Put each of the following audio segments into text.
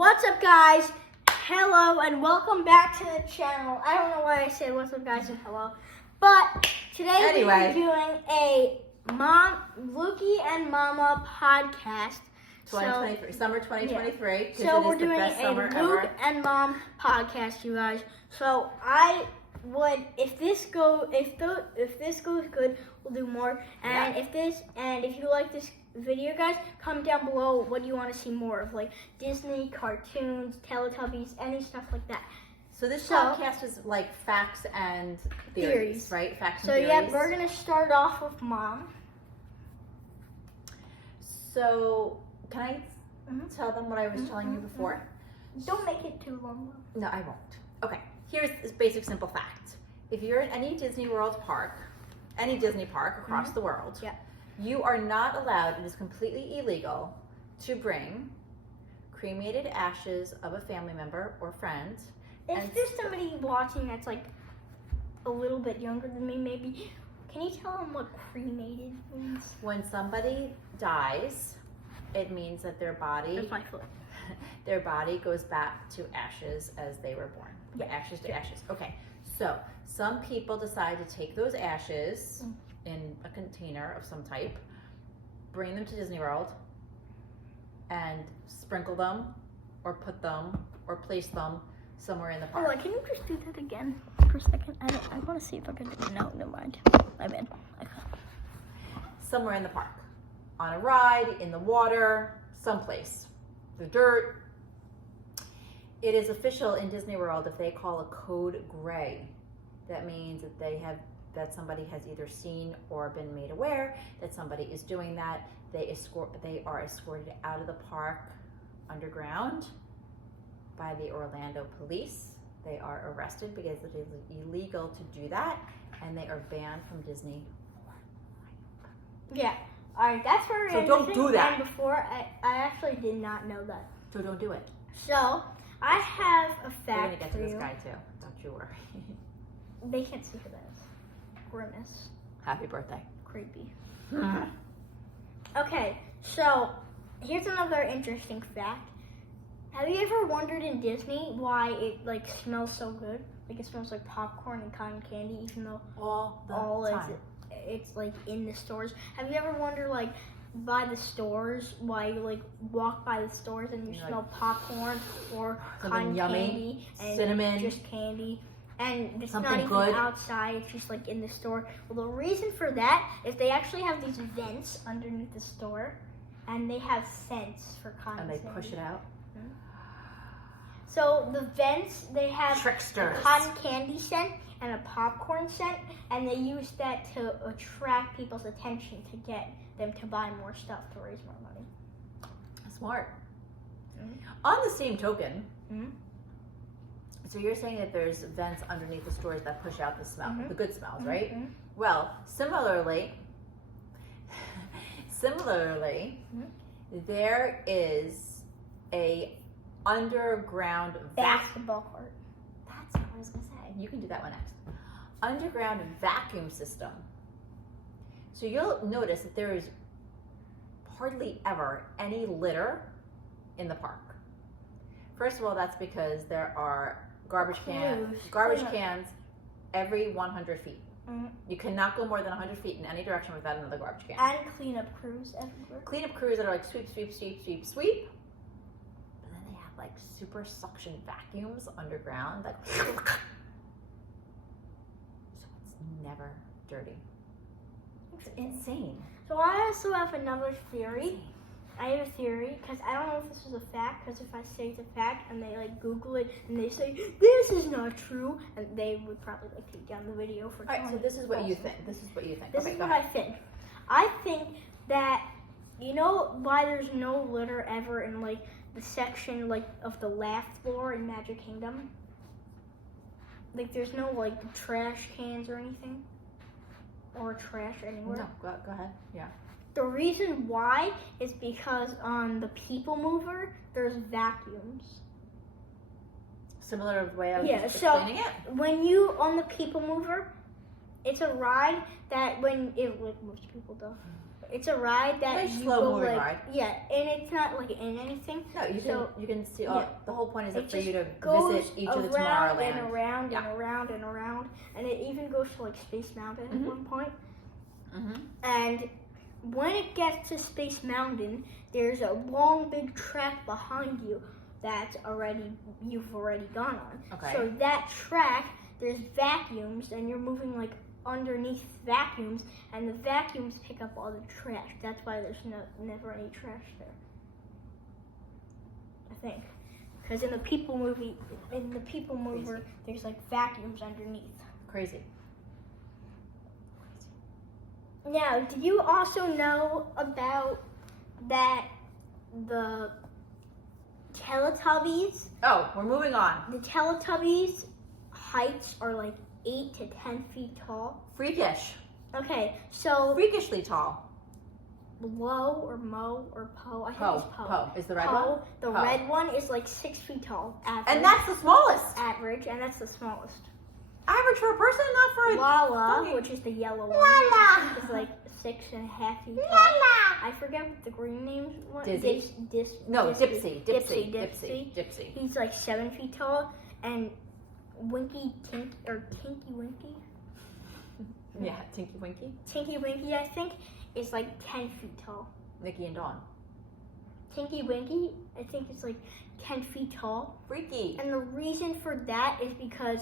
What's up, guys? Hello and welcome back to the channel. I don't know why I said what's up, guys, and hello, but today we're doing a Luki and Mama podcast. 2023, summer 2023. Yeah. So we're doing a Luke and Mom podcast, you guys. So I would, if this goes good, we'll do more. And if you like this video, guys, comment down below what you want to see more of, like Disney cartoons, Teletubbies, any stuff like that. So this podcast is like facts and theories, right? Facts and theories. So yeah, we're gonna start off with Mom. So can I tell them what I was telling you before? Don't make it too long. No, I won't. Okay, here's this basic simple fact. If you're in any Disney World park, any Disney park across the world, you are not allowed, it is completely illegal, to bring cremated ashes of a family member or friend. If there's somebody watching that's like a little bit younger than me, maybe, can you tell them what cremated means? When somebody dies, it means that their body, that's my foot. Their body goes back to ashes as they were born. Ashes to ashes. Okay, so some people decide to take those ashes in a container of some type, bring them to Disney World, and sprinkle them, or put them, or place them somewhere in the park. Oh, can you just do that again for a second? I want to see if I can do it. No, never mind. I'm in. Somewhere in the park. On a ride, in the water, someplace. The dirt. It is official in Disney World if they call a code gray. That means that somebody has either seen or been made aware that somebody is doing that. They are escorted out of the park underground by the Orlando police. They are arrested because it is illegal to do that, and they are banned from Disney for life. Yeah. All right, that's very interesting. So don't do that. And before, I actually did not know that. So don't do it. So I have a fact for you. We're gonna get to this guy too. Don't you worry. They can't see who that is. Grimace. Happy birthday. Creepy. Okay, so here's another interesting fact. Have you ever wondered in Disney why it like smells so good? Like it smells like popcorn and cotton candy, even though all the time. It's like in the stores. Have you ever wondered like by the stores why you like walk by the stores and you smell like popcorn or cotton candy and cinnamon, just candy, and it's something not even good outside, it's just like in the store? Well, the reason for that is they actually have these vents underneath the store, and they have scents for cotton candy. And they push it out. So the vents, they have tricksters, a cotton candy scent and a popcorn scent, and they use that to attract people's attention to get them to buy more stuff to raise more money. Smart. On the same token, so you're saying that there's vents underneath the stores that push out the smell, the good smells, right? Well, similarly, there is a underground basketball court. That's what I was gonna say. You can do that one next. Underground vacuum system. So you'll notice that there is hardly ever any litter in the park. First of all, that's because there are garbage cans every 100 feet. You cannot go more than 100 feet in any direction without another garbage can. And cleanup crews everywhere. Cleanup crews that are like sweep, sweep, sweep, sweep, sweep. But then they have like super suction vacuums underground that so it's never dirty. It's insane. So I also have another theory. I have a theory, because I don't know if this is a fact, because if I say it's a fact and they like Google it and they say, this is not true, and they would probably like take down the video for Alright, so this is what you think. This is what you think. This is what I think. I think that, you know why there's no litter ever in like the section like of the laugh floor in Magic Kingdom? Like there's no like trash cans or anything? Or trash anywhere? No, go ahead. Yeah. The reason why is because on the People Mover, there's vacuums. Similar to the way I was explaining it? When you, on the People Mover, it's a ride that when it moves people though. it's a ride that Nice you slow go moving like ride. yeah, and it's not like in anything. No, you can see. yeah. The whole point is It for you to goes visit each of the around Tomorrowland. and around Yeah. and around and around, and it even goes to like Space Mountain at one point. Mm-hmm. And when it gets to Space Mountain, there's a long big track behind you that's you've already gone on. Okay. So that track, there's vacuums, and you're moving like underneath vacuums, and the vacuums pick up all the trash. That's why there's never any trash there, I think. Because in the People Mover, there's like vacuums underneath. Crazy. Now, do you also know about that the Teletubbies? Oh, we're moving on. The Teletubbies heights are like 8 to 10 feet tall. Freakish. Okay, so Freakishly tall. Lo or Mo or Po, I think Poe. it's Po. Poe is the red one. Po, the Poe. red one is like 6 feet tall. Average, And that's the smallest. average, and that's the smallest. Average for a person, not for a... Lala, Okay. which is the yellow one, Lala. is like 6.5 feet tall. Lala. I forget what the green names was. Dizzy? Dipsy. He's like 7 feet tall, and Tinky Winky. Yeah, Tinky Winky. Tinky Winky, I think, is like 10 feet tall. Nikki and Dawn. Tinky Winky, I think, is like 10 feet tall. Freaky. And the reason for that is because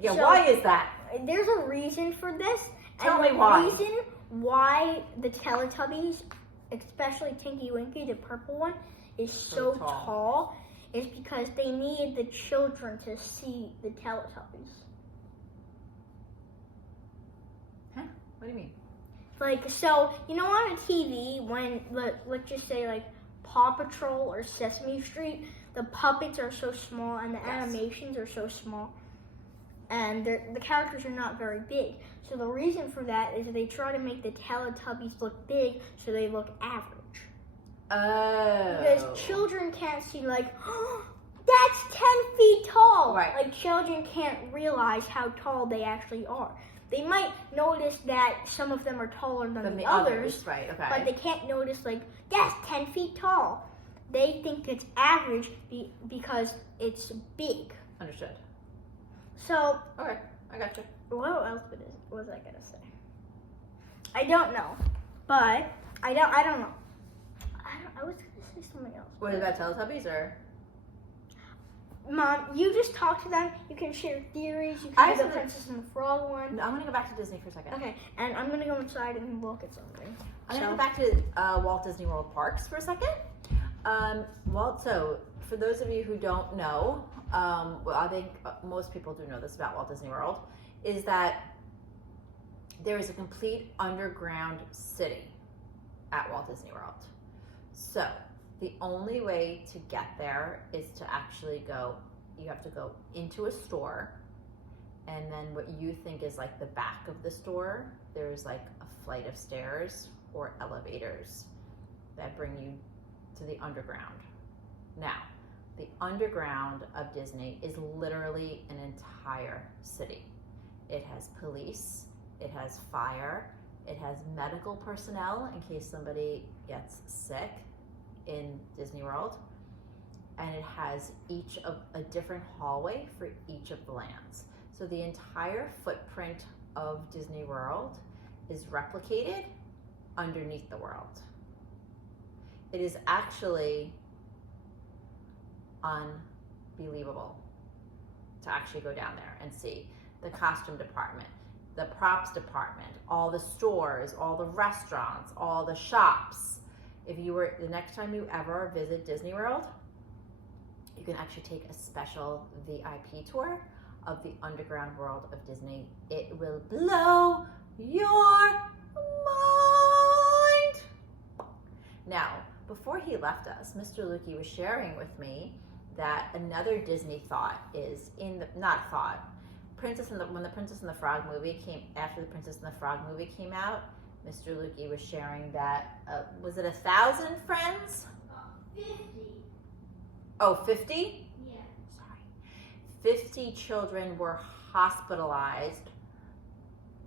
Yeah, why is that? there's a reason for this. Tell and me why. The reason why the Teletubbies, especially Tinky Winky, the purple one, is so tall is because they needed the children to see the Teletubbies. Huh? What do you mean? Like, so, you know, on a TV, when, let's just say, like, Paw Patrol or Sesame Street, the puppets are so small and the animations are so small. And the characters are not very big. So the reason for that is they try to make the Teletubbies look big so they look average. Oh. Because children can't see, like, oh, that's 10 feet tall. Right. Like, children can't realize how tall they actually are. They might notice that some of them are taller than the others. Right, okay. But they can't notice, like, that's 10 feet tall. They think it's average because it's big. Understood. So, Okay, I got you. what else was I gonna say? I don't know, but I don't know. I was gonna say something else. What about Teletubbies or? Mom, you just talk to them. You can share theories. You I can do the was Princess and the Frog one. No, I'm gonna go back to Disney for a second. Okay, and I'm gonna go inside and look at something. I'm gonna go back to Walt Disney World parks for a second. So for those of you who don't know, well, I think most people do know this about Walt Disney World, is that there is a complete underground city at Walt Disney World. So the only way to get there is to actually you have to go into a store, and then what you think is like the back of the store, there's like a flight of stairs or elevators that bring you to the underground. Now, the underground of Disney is literally an entire city. It has police, it has fire, it has medical personnel in case somebody gets sick in Disney World, and it has each of a different hallway for each of the lands. So the entire footprint of Disney World is replicated underneath the world. It is actually unbelievable to actually go down there and see the costume department, the props department, all the stores, all the restaurants, all the shops. If you were, the next time you ever visit Disney World, you can actually take a special VIP tour of the underground world of Disney. It will blow your mind. Now, before he left us, Mr. Lukey was sharing with me that another Disney thought is when the Princess and the Frog movie after the Princess and the Frog movie came out, Mr. Lukey was sharing that, was it 1,000 friends? 50. Oh, 50? Yeah. Sorry. 50 children were hospitalized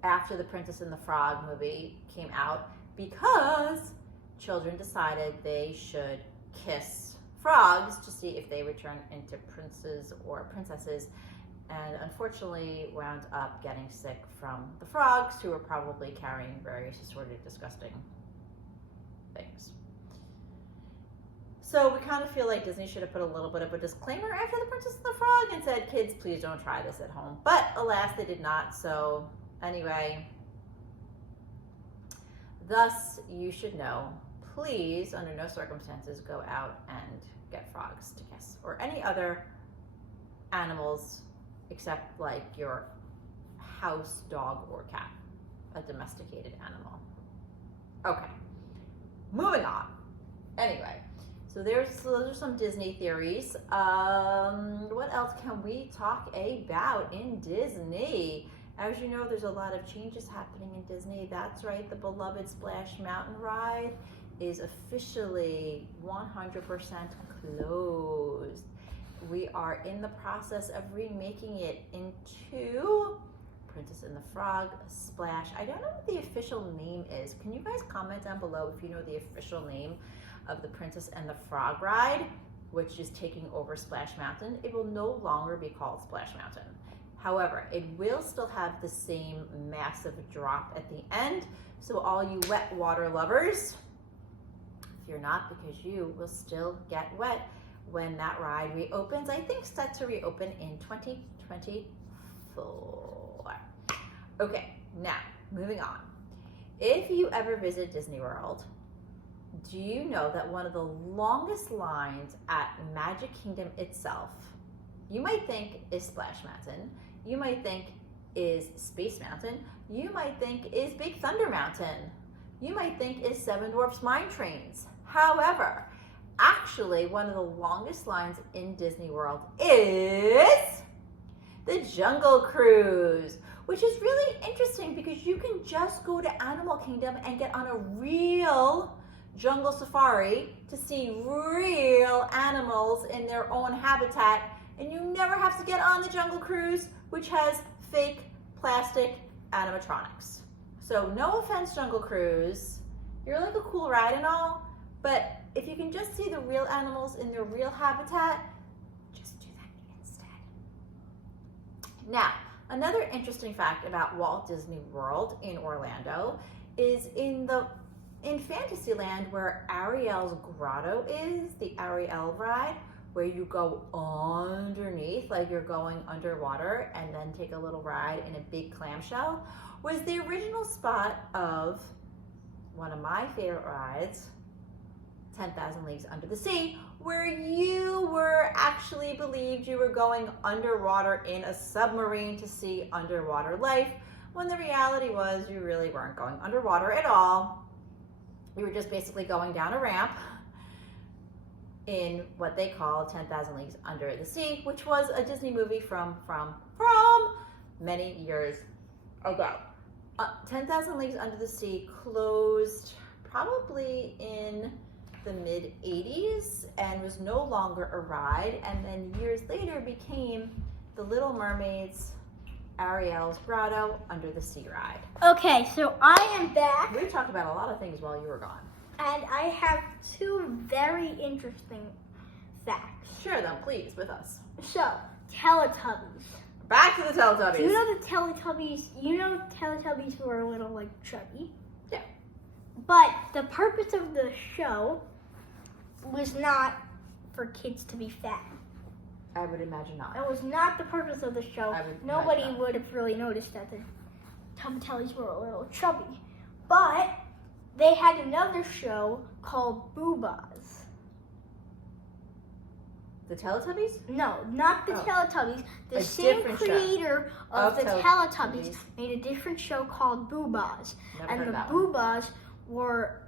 after the Princess and the Frog movie came out because children decided they should kiss frogs to see if they would turn into princes or princesses, and unfortunately wound up getting sick from the frogs, who were probably carrying various assorted disgusting things. So we kind of feel like Disney should have put a little bit of a disclaimer after The Princess and the Frog and said, kids, please don't try this at home. But alas, they did not. So anyway, thus you should know, please, under no circumstances, go out and get frogs to kiss, or any other animals except like your house dog or cat, a domesticated animal. Okay, moving on. Anyway, so those are some Disney theories. What else can we talk about in Disney? As you know, there's a lot of changes happening in Disney. That's right, the beloved Splash Mountain ride is officially 100% closed. We are in the process of remaking it into Princess and the Frog Splash. I don't know what the official name is. Can you guys comment down below if you know the official name of the Princess and the Frog ride, which is taking over Splash Mountain? It will no longer be called Splash Mountain. However, it will still have the same massive drop at the end. So all you wet water lovers, fear not, because you will still get wet when that ride reopens. I think set to reopen in 2024. Okay, now moving on. If you ever visit Disney World, do you know that one of the longest lines at Magic Kingdom itself, you might think is Splash Mountain, you might think is Space Mountain, you might think is Big Thunder Mountain, you might think is Seven Dwarfs Mine Trains. However, actually one of the longest lines in Disney World is the Jungle Cruise, which is really interesting because you can just go to Animal Kingdom and get on a real jungle safari to see real animals in their own habitat, and you never have to get on the Jungle Cruise, which has fake plastic animatronics. So no offense, Jungle Cruise, you're like a cool ride and all, but if you can just see the real animals in their real habitat, just do that instead. Now, another interesting fact about Walt Disney World in Orlando is in Fantasyland, where Ariel's grotto is, the Ariel ride, where you go underneath, like you're going underwater, and then take a little ride in a big clamshell, was the original spot of one of my favorite rides, 10,000 Leagues Under the Sea, where you were actually believed you were going underwater in a submarine to see underwater life, when the reality was you really weren't going underwater at all. You were just basically going down a ramp in what they call 10,000 Leagues Under the Sea, which was a Disney movie from many years ago. 10,000 Leagues Under the Sea closed probably in the mid-'80s and was no longer a ride, and then years later became the Little Mermaid's Ariel's Grotto Under the Sea ride. Okay, so I am back. We talked about a lot of things while you were gone. And I have two very interesting facts. Share them, please, with us. So, Teletubbies. Back to the Teletubbies. Do you know the Teletubbies? You know Teletubbies were a little like chubby? Yeah. But the purpose of the show was not for kids to be fat. I would imagine not. That was not the purpose of the show. Nobody would have really noticed that the Teletubbies were a little chubby. But they had another show called Boobas. The Teletubbies? No, not the Teletubbies. The A same different show. creator of the Teletubbies. Teletubbies made a different show called Boobas. Never And heard the that one. Boobas were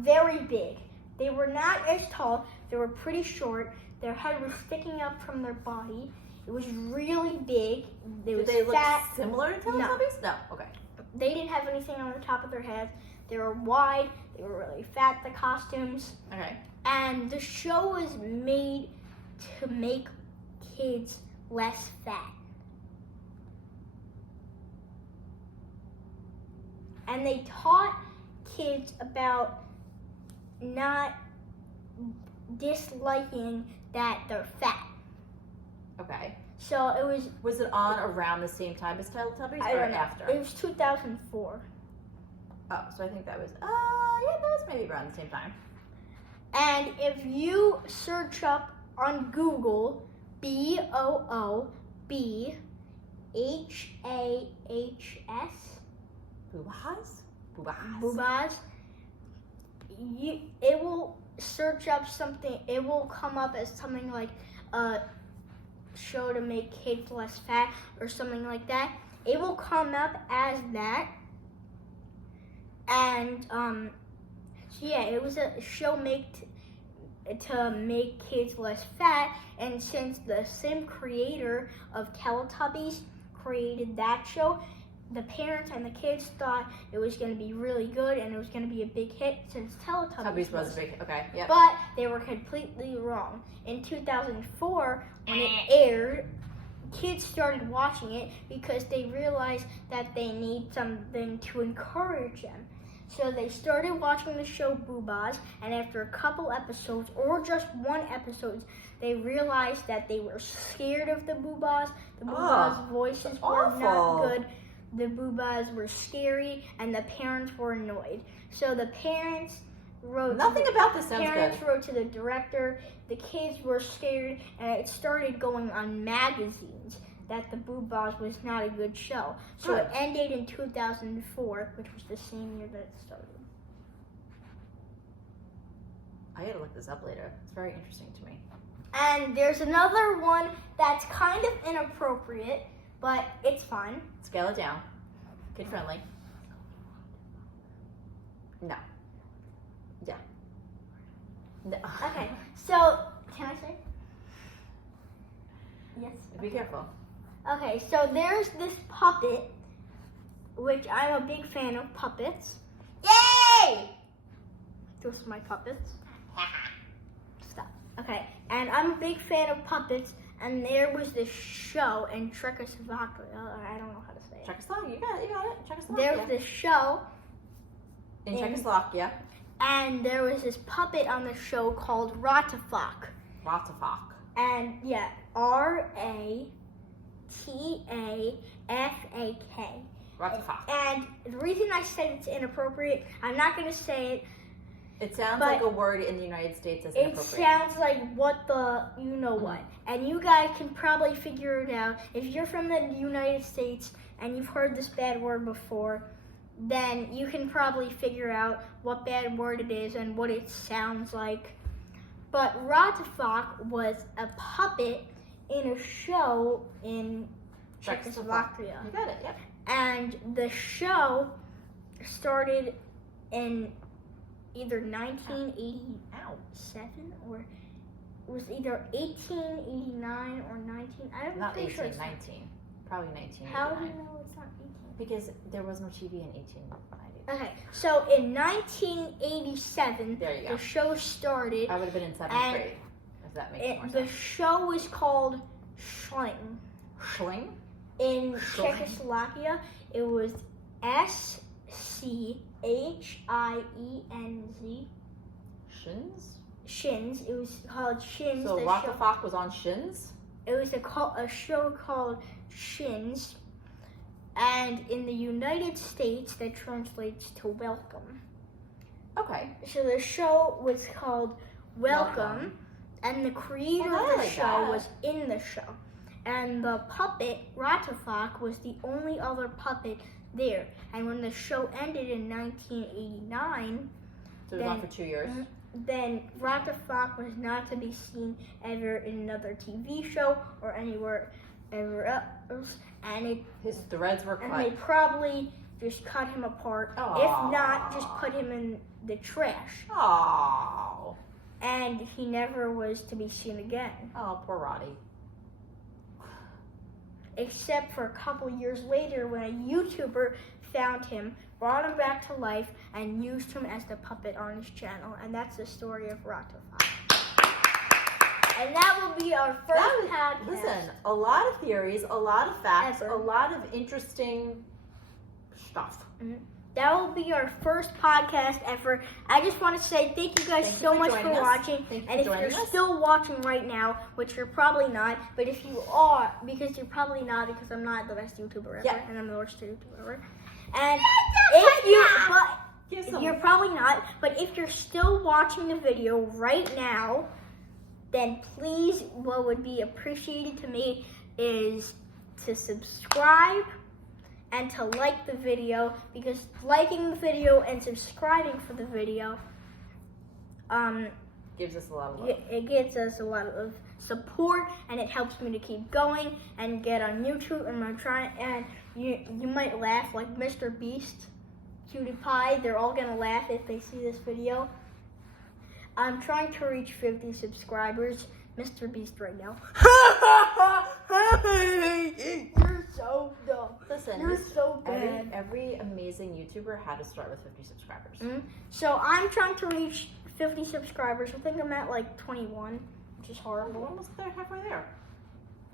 very big. They were not as tall. They were pretty short. Their head was sticking up from their body. It was really big. Did they look similar to Teletubbies? No. Okay. They didn't have anything on the top of their heads. They were wide. They were really fat, the costumes. Okay. And the show was made to make kids less fat. and they taught kids about not disliking that they're fat. Okay. So it was. Was it on around the same time as Teletubbies I or don't know. after? It was 2004. Oh, so I think that was. Yeah, that was maybe around the same time. And if you search up on Google BOOBHAHS, Boobahas? it will search up something. It will come up as something like a show to make kids less fat or something like that. It will come up as that. And so yeah, it was a show to make kids less fat, and since the same creator of Teletubbies created that show, the parents and the kids thought it was going to be really good and it was going to be a big hit since Teletubbies was a big hit. Okay, yeah. But they were completely wrong. In 2004, when it aired, kids started watching it because they realized that they need something to encourage them. So they started watching the show Boobahs, and after a couple episodes, or just one episode, they realized that they were scared of the Boobahs. The Boobahs' voices were not good. The Boobahs were scary, and the parents were annoyed. So the parents wrote. Nothing about this sounds Parents good. wrote to the director. The kids were scared, and it started going on magazines that the Boobahs was not a good show. So it ended in 2004, which was the same year that it started. I gotta look this up later. It's very interesting to me. And there's another one that's kind of inappropriate, but it's fun. Scale it down. Kid friendly. No. Yeah. No. Okay, so can I say? Yes. Be careful. Okay, so there's this puppet, which I'm a big fan of puppets. Yay! Those are my puppets. Stop. Okay, and I'm a big fan of puppets, and there was this show in Czechoslovakia. I don't know how to say it. Czechoslovakia, you got it. Czechoslovakia. There was this show in Czechoslovakia. And there was this puppet on the show called Ratafak. Ratafak. And yeah, Ratafak. Ratafak. And the reason I said it's inappropriate, I'm not going to say it. It sounds like a word in the United States as It inappropriate. sounds like what the you know what. And you guys can probably figure it out. If you're from the United States and you've heard this bad word before, then you can probably figure out what bad word it is and what it sounds like. But Ratafak was a puppet in a show in Czechoslovakia. You got it, yep. And the show started in either 1987 or it was either 1889 or 19. I'm Not pretty 18, sure it's 19. Probably 1989. How do you know it's not 18? Because there was no TV in 1890. Okay, so in 1987, There you go. the show started. I would have been in 7th grade, if that makes more The sense. show was called Schling. Schling? In Schling. Czechoslovakia, it was SCHIENZ. Shins? Shins. It was called Shins. So the Ratafak was on Shins? It was a show called Shins. And in the United States, that translates to welcome. Okay. So the show was called Welcome. And the creator of the show was in the show. And the puppet, Ratafak, was the only other puppet there. And when the show ended in 1989... So it was on for 2 years? Then Ratafak was not to be seen ever in another TV show or anywhere ever else. And his threads were cut. And they probably just cut him apart. Aww. If not, just put him in the trash. Oh. And he never was to be seen again. Oh, poor Roddy. Except for a couple years later when a YouTuber found him, brought him back to life, and used him as the puppet on his channel. And that's the story of Ratafak. And that will be our first podcast. Listen, a lot of theories, a lot of facts, Ever. a lot of interesting stuff. Mm-hmm. that will be our first podcast ever. I just want to say thank you guys so much for watching. And if you're still watching right now, which you're probably not, but if you are, because you're probably not, because I'm not the best YouTuber ever, and I'm the worst YouTuber ever. And you're probably not, but if you're still watching the video right now, then please, what would be appreciated to me is to subscribe and to like the video, because liking the video and subscribing for the video gives us a lot of love. It gives us a lot of support, and it helps me to keep going and get on YouTube. And I'm trying, and you might laugh, like Mr. Beast, PewDiePie, they're all gonna laugh if they see this video. I'm trying to reach 50 subscribers. Mr. Beast right now. You're so dumb. Listen, you're so bad. Every amazing YouTuber had to start with 50 subscribers. Mm-hmm. So I'm trying to reach 50 subscribers. I think I'm at like 21, which is horrible. We're almost there, halfway there.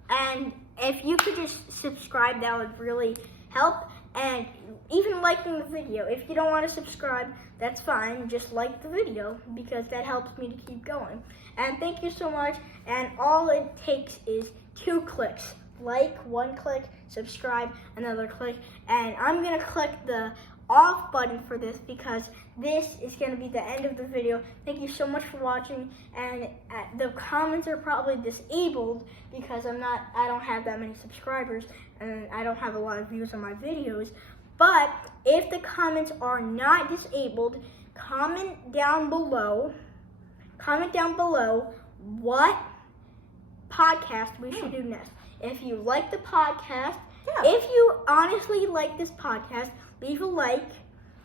And if you could just subscribe, that would really help. And even liking the video. If you don't want to subscribe, that's fine. Just like the video, because that helps me to keep going. And thank you so much. And all it takes is 2 clicks. Like, 1 click, subscribe, another click. And I'm going to click the off button for this, because this is going to be the end of the video. Thank you so much for watching. And the comments are probably disabled because I don't have that many subscribers, and I don't have a lot of views on my videos. But if the comments are not disabled, comment down below what podcast we should do next. If you like the podcast, if you honestly like this podcast, leave a like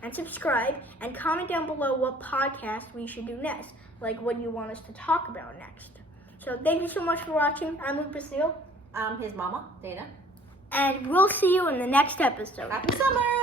and subscribe, and comment down below what podcast we should do next, like what you want us to talk about next. So thank you so much for watching. I'm Luke Basile. I'm his mama, Dana. And we'll see you in the next episode. Happy summer!